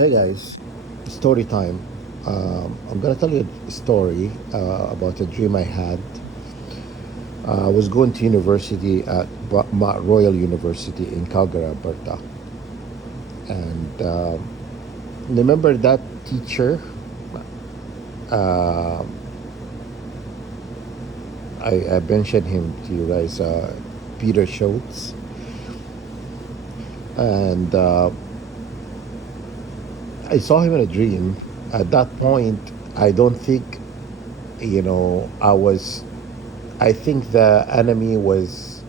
Hey guys, story time. I'm gonna tell you a story about a dream I had. I was going to university at Mount Royal University in Calgary, Alberta, and remember that teacher. Uh, I mentioned him to you guys, Peter Schultz, and I saw him in a dream. At that point, I don't think, I was. I think the enemy was,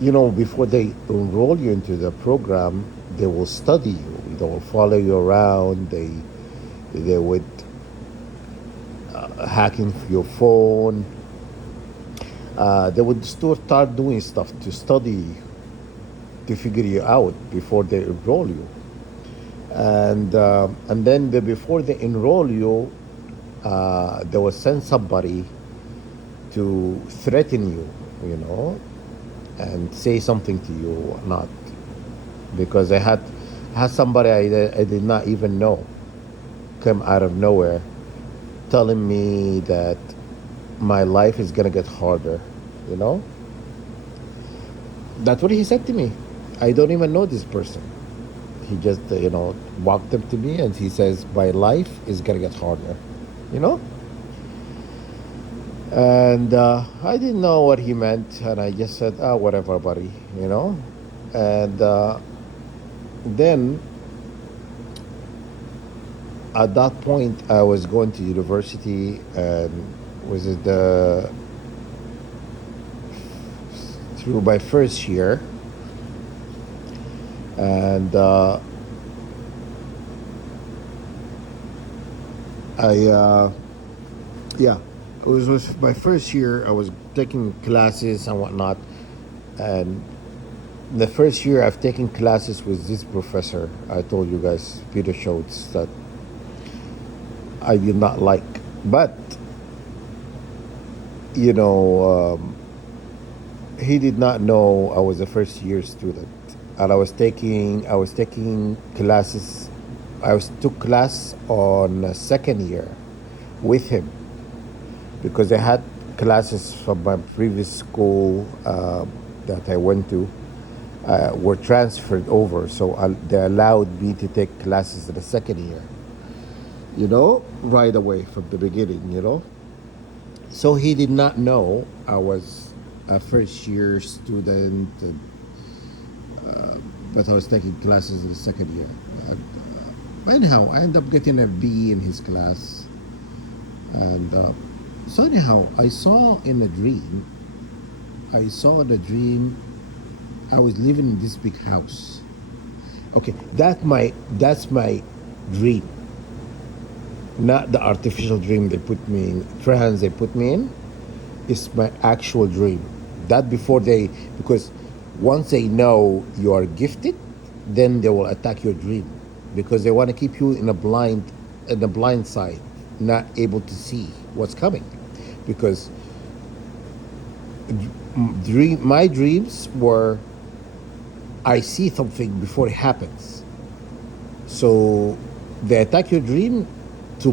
before they enroll you into the program, they will study you. They will follow you around. They would hack into your phone. They would start doing stuff to study to figure you out before they enroll you. And then before they enroll you, they will send somebody to threaten you, and say something to you or not. Because I had somebody I did not even know come out of nowhere telling me that my life is gonna get harder. You know, that's what he said to me. I don't even know this person. He just walked up to me and he says my life is gonna get harder. You know, and I didn't know what he meant, and I just said, "Ah, whatever, buddy." And then at that point I was going to university, and was it the through my first year, and I yeah, it was my first year. I was taking classes and whatnot, and the first year I've taken classes with this professor I told you guys, Peter Schultz, that I did not like, but you know. He did not know I was a first year student, and I was taking classes. Took class on second year with him because I had classes from my previous school that I went to were transferred over, so they allowed me to take classes in the second year. Right away from the beginning. So he did not know I was a first year student, but I was taking classes in the second year. Anyhow, I ended up getting a B in his class. And so, anyhow, I saw in a dream, I was living in this big house. Okay, that's my dream, not the artificial dream they put me in. Is my actual dream. That before because once they know you are gifted, then they will attack your dream because they want to keep you in a blind side, not able to see what's coming. Because my dreams were, I see something before it happens. So they attack your dream to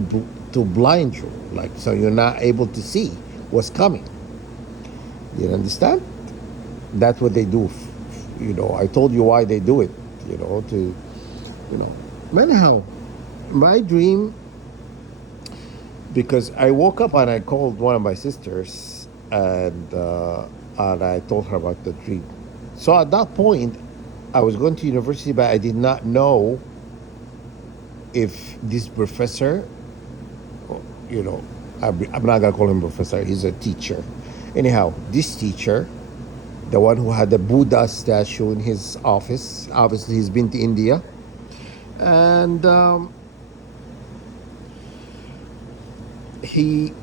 blind you, like, so you're not able to see what's coming. You understand? That's what they do. I told you why they do it. You know. Anyhow, my dream, because I woke up and I called one of my sisters, and I told her about the dream. So at that point, I was going to university, but I did not know if this professor, you know, I'm not gonna call him professor. He's a teacher. Anyhow, this teacher, the one who had the Buddha statue in his office. Obviously, he's been to India, and he.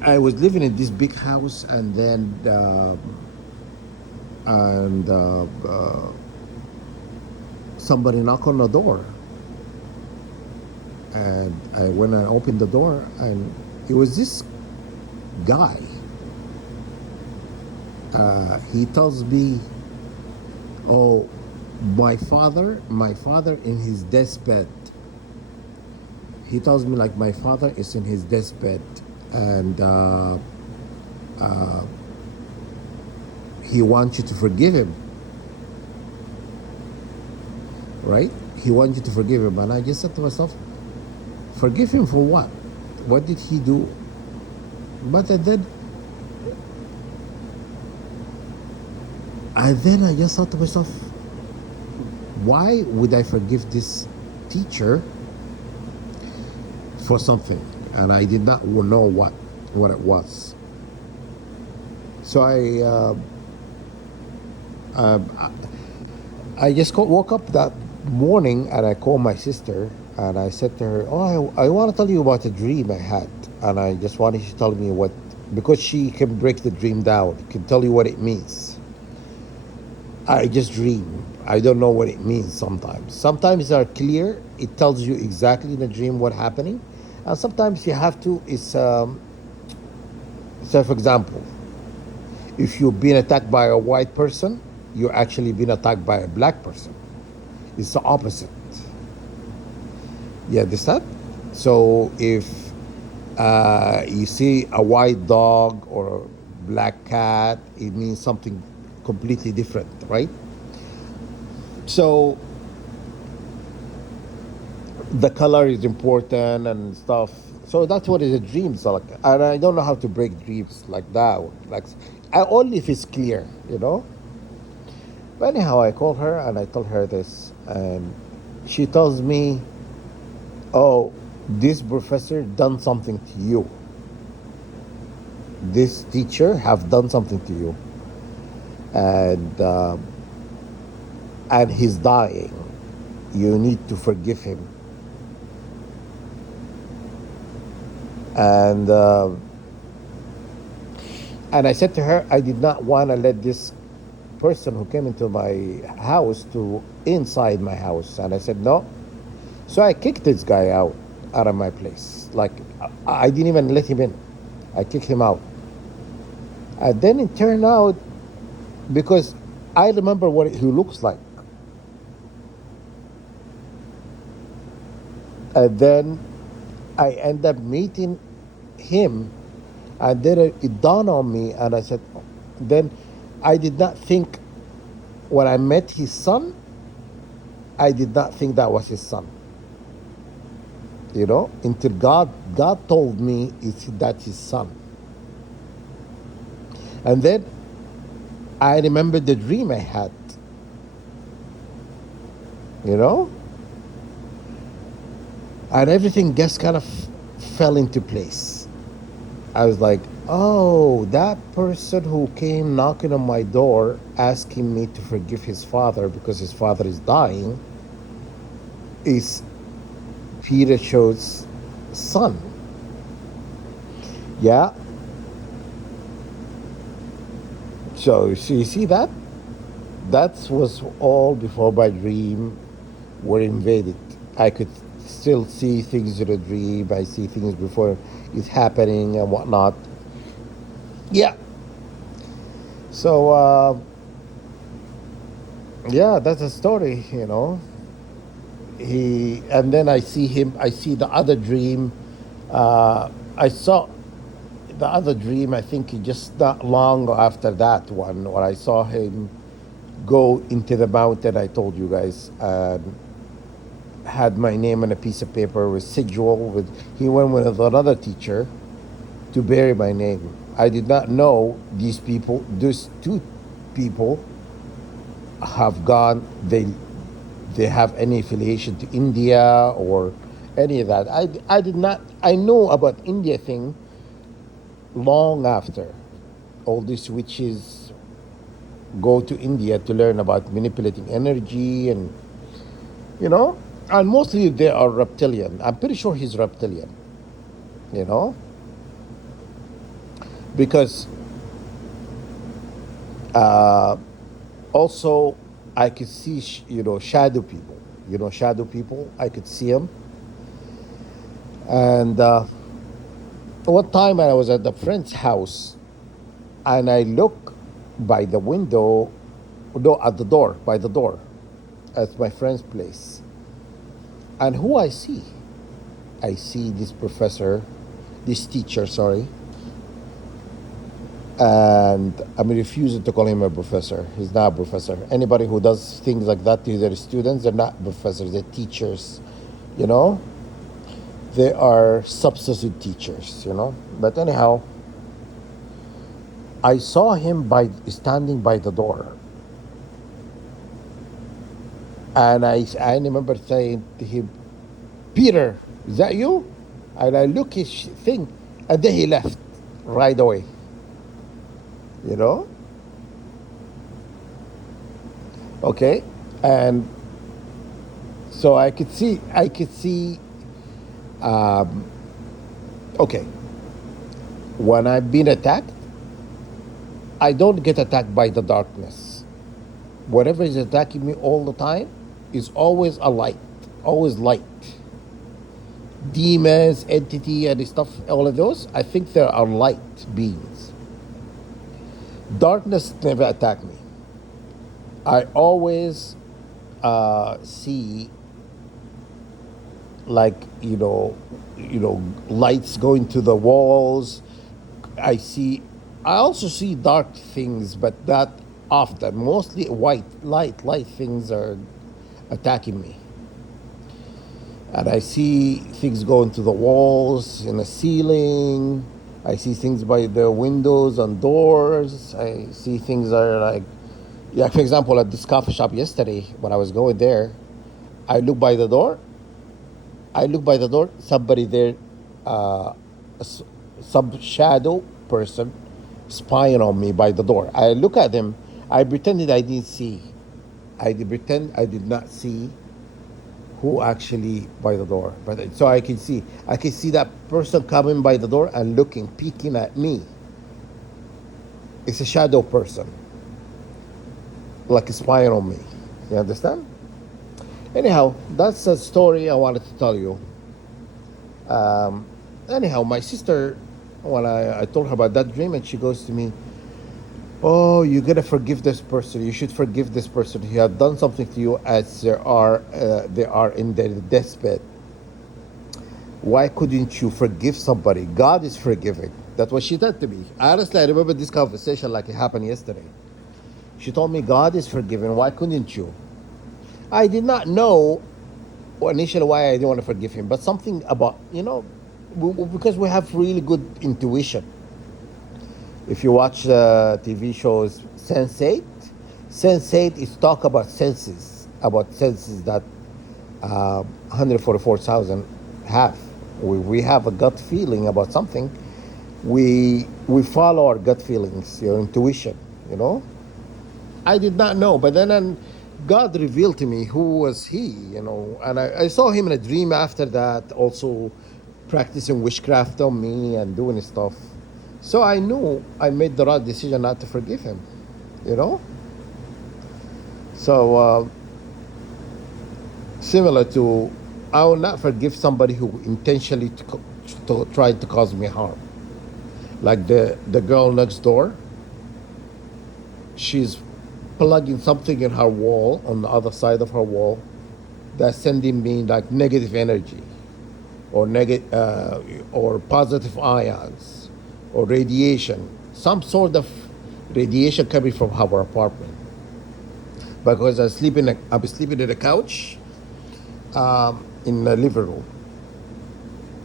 I was living in this big house, and then and somebody knocked on the door, and when I opened the door, and it was this guy. He tells me, "Oh, My father in his deathbed, he tells me like my father is in his deathbed, and he wants you to forgive him, right? He wants you to forgive him, and I just said to myself, forgive him for what? What did he do? But then I just thought to myself, why would I forgive this teacher for something? And I did not know what it was. So uh, I just woke up that morning and I called my sister and I said to her, "Oh, I want to tell you about a dream I had, and I just wanted you to tell me what, because she can break the dream down, can tell you what it means. I just dream. I don't know what it means sometimes. Sometimes they're clear. It tells you exactly in the dream what happening, and sometimes you have to. So for example, if you've been attacked by a white person, you're actually being attacked by a black person. It's the opposite. You understand? So if you see a white dog or a black cat, it means something completely different, right? So the color is important and stuff. So that's what is a dream. So like, and I don't know how to break dreams like that. Like, only if it's clear, you know. But anyhow, I called her and I told her this, and she tells me, "Oh, this professor done something to you. This teacher have done something to you, and he's dying. You need to forgive him." And I said to her, I did not want to let this person who came into my house to inside my house, and I said no. So I kicked this guy out of my place. Like I didn't even let him in. I kicked him out. And then it turned out, because I remember what he looks like. And then I end up meeting him, and then it dawned on me, and I said, then I did not think, when I met his son, I did not think that was his son. You know, until God told me that's his son. And then I remembered the dream I had, you know, and everything just kind of fell into place. I was like, oh, that person who came knocking on my door asking me to forgive his father because his father is dying is Peter Cho's son. Yeah. So you see that? That was all before my dream were invaded. I could still see things in a dream. I see things before it's happening and whatnot. Yeah. So yeah, that's a story, you know. And then I see him. I see the other dream. I saw the other dream. I think just not long after that one, where I saw him go into the mountain. I told you guys, and had my name on a piece of paper with sigil. He went with another teacher to bury my name. I did not know these people. These two people have gone. They have any affiliation to India or any of that. I did not. I know about India thing long after all these witches go to India to learn about manipulating energy, and you know, and mostly they are reptilian. I'm pretty sure he's reptilian, you know, because also I could see shadow people. You know, shadow people. I could see them, and one time I was at a friend's house, and I look by the window, no, at the door, by the door, at my friend's place. And who I see? I see this professor, this teacher, sorry, and I'm refusing to call him a professor. He's not a professor. Anybody who does things like that to their students, they're not professors, they're teachers, you know? They are substitute teachers, you know? But anyhow, I saw him by standing by the door. And I remember saying to him, Peter, is that you? And I look his thing, and then he left right away, you know? Okay? And so I could see, um, okay, when I've been attacked, I don't get attacked by the darkness. Whatever is attacking me all the time is always a light, always light. Demons, entity, and stuff, all of those, I think there are light beings. Darkness never attack me. I always see like lights going to the walls. I also see dark things, but not often. Mostly white light things are attacking me. And I see things going to the walls, in the ceiling. I see things by the windows and doors. I see things that are like, yeah, for example, at this coffee shop yesterday, when I was going there, I look by the door. Somebody there, some shadow person spying on me by the door. I look at them. I pretended I didn't see. I did pretend I did not see who actually by the door. But so I can see that person coming by the door and looking, peeking at me. It's a shadow person, like spying on me. You understand? Anyhow, that's a story I wanted to tell you. Um, anyhow, my sister, when I told her about that dream, and she goes to me, "Oh, you gotta forgive this person. You should forgive this person. He have done something to you, as they are in their deathbed. Why couldn't you forgive somebody? God is forgiving." That's what she said to me. Honestly, I remember this conversation like it happened yesterday. She told me, God is forgiving. Why couldn't you? I did not know initially why I didn't want to forgive him, but something about, because we have really good intuition. If you watch TV shows Sense8, Sense8 is talk about senses that 144,000 have. We have a gut feeling about something. We follow our gut feelings, your intuition, you know. I did not know, but then God revealed to me who was he, and I saw him in a dream after that, also practicing witchcraft on me and doing stuff. So I knew I made the right decision not to forgive him, you know. So similar to, I will not forgive somebody who intentionally tried to cause me harm. Like the girl next door, she's plugging something in her wall, on the other side of her wall, that's sending me like negative energy, or positive ions, or radiation, some sort of radiation coming from our apartment. Because I'm sleeping in a couch, in the living room.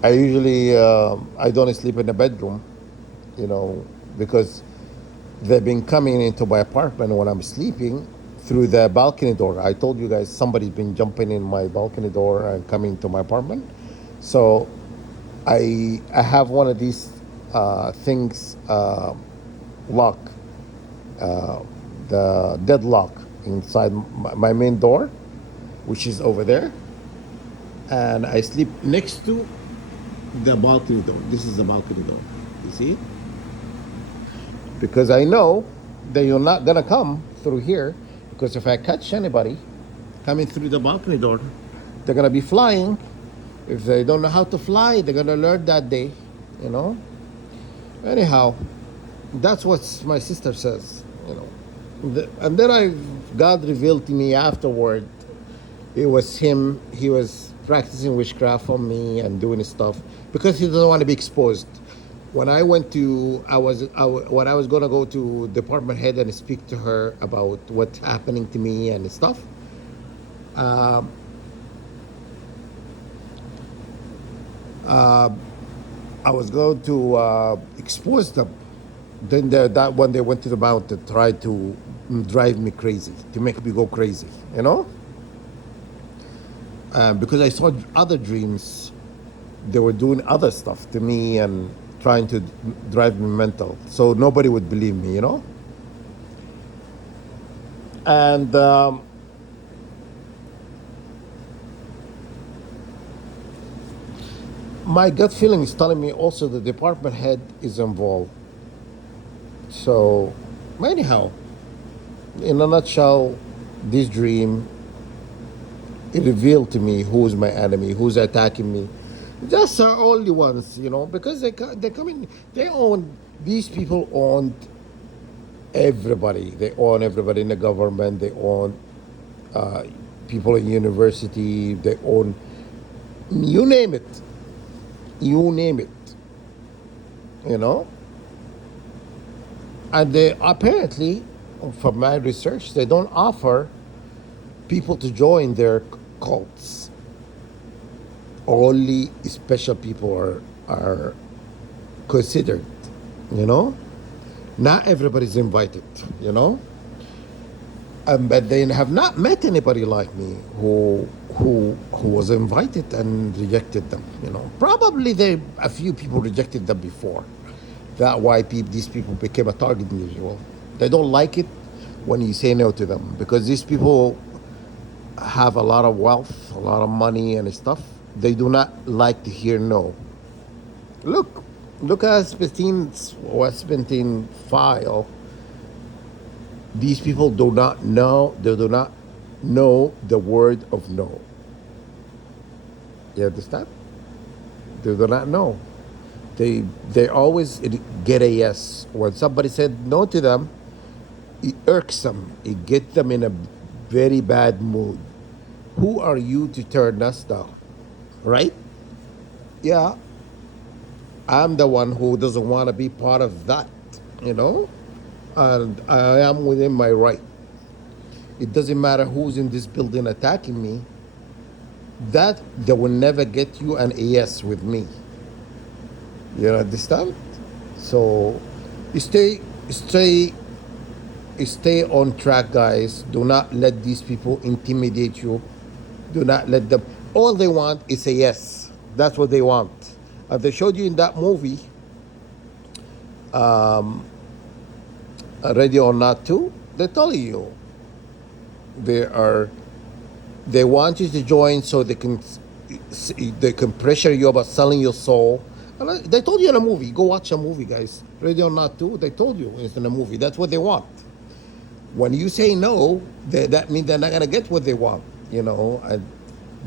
I usually I don't sleep in the bedroom, because they've been coming into my apartment when I'm sleeping through the balcony door. I told you guys somebody's been jumping in my balcony door and coming to my apartment. So I have one of these things, lock, the deadlock inside my main door, which is over there, and I sleep next to the balcony door. This is the balcony door. You see? Because I know that you're not gonna come through here. Because if I catch anybody coming through the balcony door, they're gonna be flying. If they don't know how to fly, they're gonna learn that day, you know. Anyhow, that's what my sister says, And then God revealed to me afterward It was him. He was practicing witchcraft on me and doing his stuff because he doesn't want to be exposed. When I went to, when I was gonna go to department head and speak to her about what's happening to me and stuff. Uh, I was going to expose them. Then that one they went to the mountain, tried to drive me crazy, to make me go crazy, you know? Because I saw other dreams, they were doing other stuff to me and trying to drive me mental. So nobody would believe me, you know? And my gut feeling is telling me also the department head is involved. So, anyhow, in a nutshell, this dream, it revealed to me who's my enemy, who's attacking me. Just are only ones, you know, because they come in, they own, these people own everybody. They own everybody in the government. They own uh, people in university. They own, you name it, you name it, you know. And they apparently, from my research, they don't offer people to join their cults. Only special people are considered, you know. Not everybody's invited, you know. But they have not met anybody like me who was invited and rejected them. You know, probably a few people rejected them before. That why these people became a target individual. They don't like it when you say no to them because these people have a lot of wealth, a lot of money and stuff. They do not like to hear no. Look, look at Westpentine file. These people do not know. They do not know the word of no. You understand? They do not know. They always get a yes. When somebody said no to them, it irks them. It gets them in a very bad mood. Who are you to turn us down? Right? Yeah, I'm the one who doesn't want to be part of that, you know? And I am within my right. It doesn't matter who's in this building attacking me. That they will never get you an yes with me. You understand? So stay stay stay on track, guys. Do not let these people intimidate you. Do not let them. All they want is a yes. That's what they want. They showed you in that movie, Ready or Not to. They tell you they are. They want you to join so they can pressure you about selling your soul. And they told you in a movie. Go watch a movie, guys. Ready or Not to. They told you it's in a movie. That's what they want. When you say no, that means they're not gonna get what they want, you know. And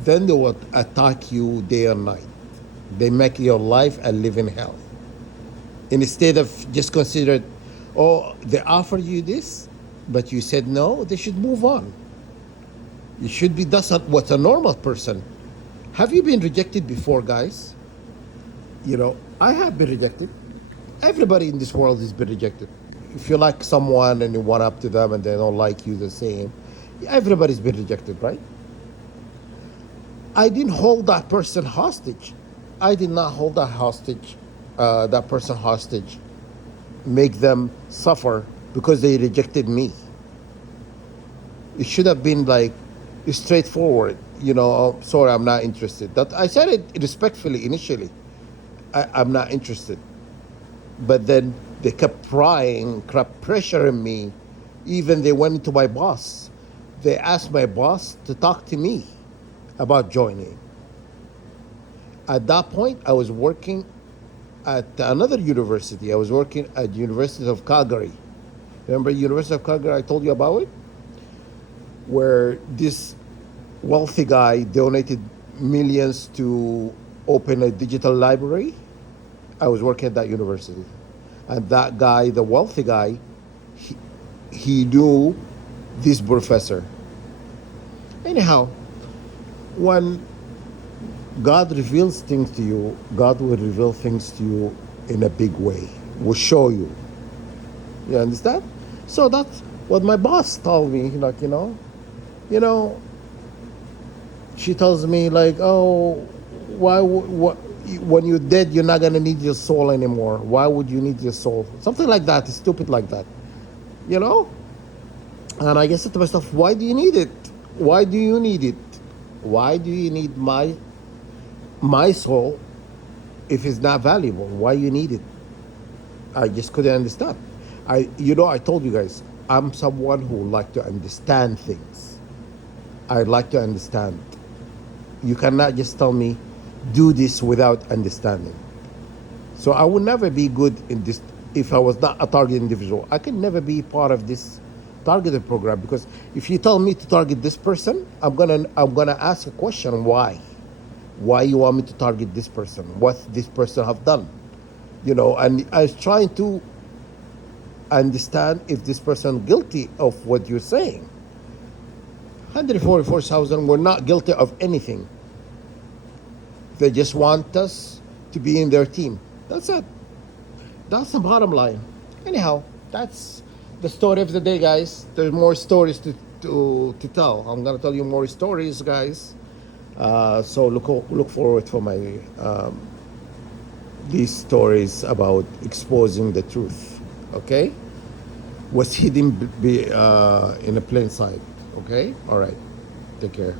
then they will attack you day and night. They make your life a living hell. Instead of just consider, oh, they offered you this, but you said no. They should move on. You should be that's not what a normal person. Have you been rejected before, guys? You know, I have been rejected. Everybody in this world has been rejected. If you like someone and you want up to them and they don't like you the same, everybody's been rejected, right? I didn't hold that person hostage. I did not hold that person hostage, make them suffer because they rejected me. It should have been like straightforward. You know, oh, sorry, I'm not interested. That I said it respectfully initially. I'm not interested. But then they kept prying, kept pressuring me. Even they went to my boss. They asked my boss to talk to me about joining. At that point, I was working at another university. I was working at University of Calgary. Remember University of Calgary? I told you about it, where this wealthy guy donated millions to open a digital library. I was working at that university, and that guy, the wealthy guy, he knew this professor. Anyhow, when God reveals things to you, God will reveal things to you in a big way, will show you. You understand? So that's what my boss told me. Like, you know, she tells me like, oh, why? What? When you're dead, you're not gonna need your soul anymore. Why would you need your soul? Something like that. It's stupid like that. You know? And I guess to myself, why do you need it? Why do you need it? Why do you need my soul if it's not valuable? Why you need it? I just couldn't understand. I told you guys, I'm someone who like to understand things. I like to understand. You cannot just tell me, do this without understanding. So I would never be good in this if I was not a target individual. I can never be part of this targeted program because if you tell me to target this person, I'm gonna ask a question: why? Why you want me to target this person? What this person have done? And I was trying to understand if this person guilty of what you're saying. 144,000 were not guilty of anything. They just want us to be in their team. That's it. That's the bottom line. Anyhow, that's the story of the day, guys. There's more stories to tell. I'm gonna tell you more stories, guys. So look forward for my these stories about exposing the truth. Okay, what's hidden in a plain sight. Okay, all right. Take care.